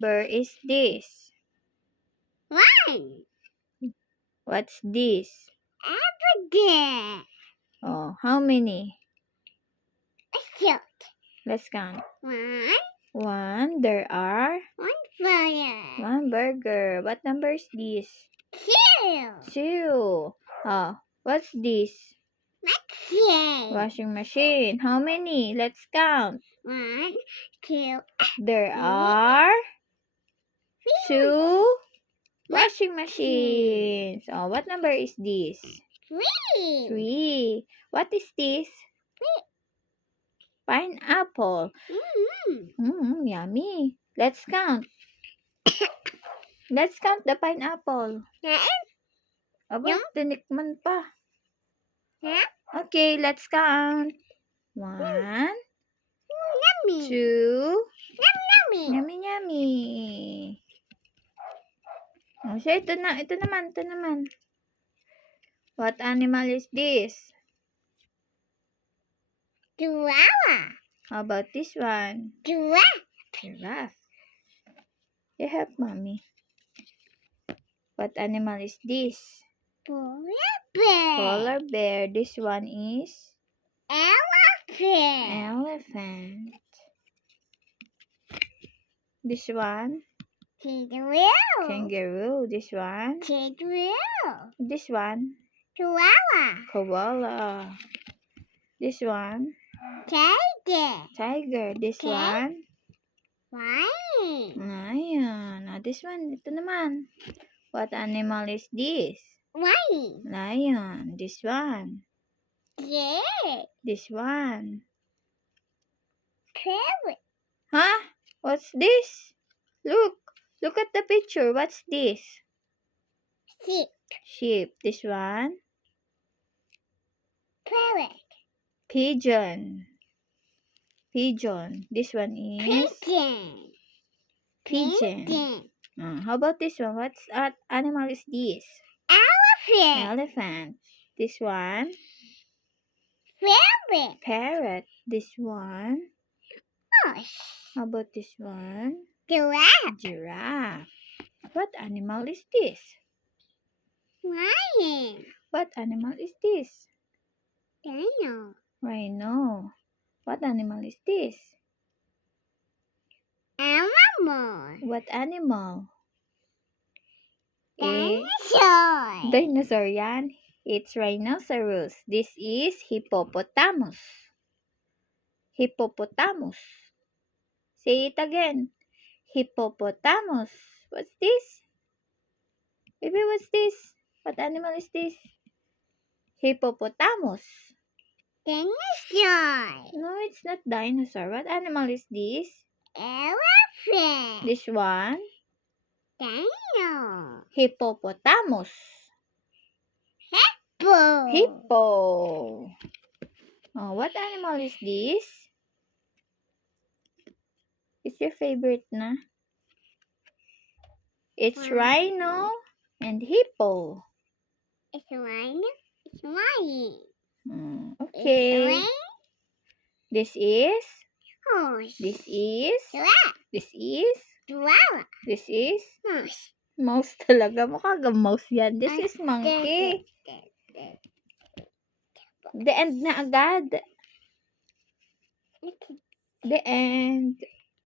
bird is this? One. What's this? There. Oh, how many? Shoot. Let's count. One. One. There are One fire. one burger. What number is this? Two. Two. Oh, what's this? Two. Washing machine. How many? Let's count. One, two, There are two washing machines. Oh, what number is this? three. Three. What is this? Pineapple. Yummy. Let's count. Let's count the pineapple. Aba, tinikman pa. Okay, let's count. One, Yummy. two, Yummy. yummy, yummy. Oh, so ito naman. What animal is this? Chihuahua. How about this one? Giraffe. Giraffe. You help mommy. What animal is this? Polar bear. Polar bear. This one is Elephant. elephant. This one? Kangaroo. Kangaroo. This one? Kangaroo. This one? Chihuahua. Koala. This one? Tiger. Tiger. This Okay. one? Lion. Lion. Now this one, ito naman. What animal is this? Lion. Lion. This one. Yeah. This one. Parrot. Huh? What's this? Look at the picture. What's this? Sheep. Sheep. This one? Parrot. Pigeon. Pigeon. This one is Pigeon. pigeon. How about this one? What animal is this? Elephant. Elephant. This one? Parrot. Parrot. This one? Horse. How about this one? Giraffe. Giraffe. What animal is this? Lion. What animal is this? Dino. Rhino. What animal is this? Animal. What animal? Dinosaur. Dinosaur yan. It's rhinoceros. This is hippopotamus. Hippopotamus. Say it again. Hippopotamus. What's this? Baby, what's this? What animal is this? Hippopotamus. Dinosaur. No, it's not dinosaur. What animal is this? Elephant. This one? Dino. Hippopotamus. Bull. Hippo. Oh, what animal is this? It's your favorite na? It's rhino and hippo. It's a lion. It's a lion. Okay. It's This is. a horse. This is. Giraffe. This is. Chihuahua. This is. Mouse. Mouse talaga. Mukha kang mouse yan. This is monkey. The end na agad. The end.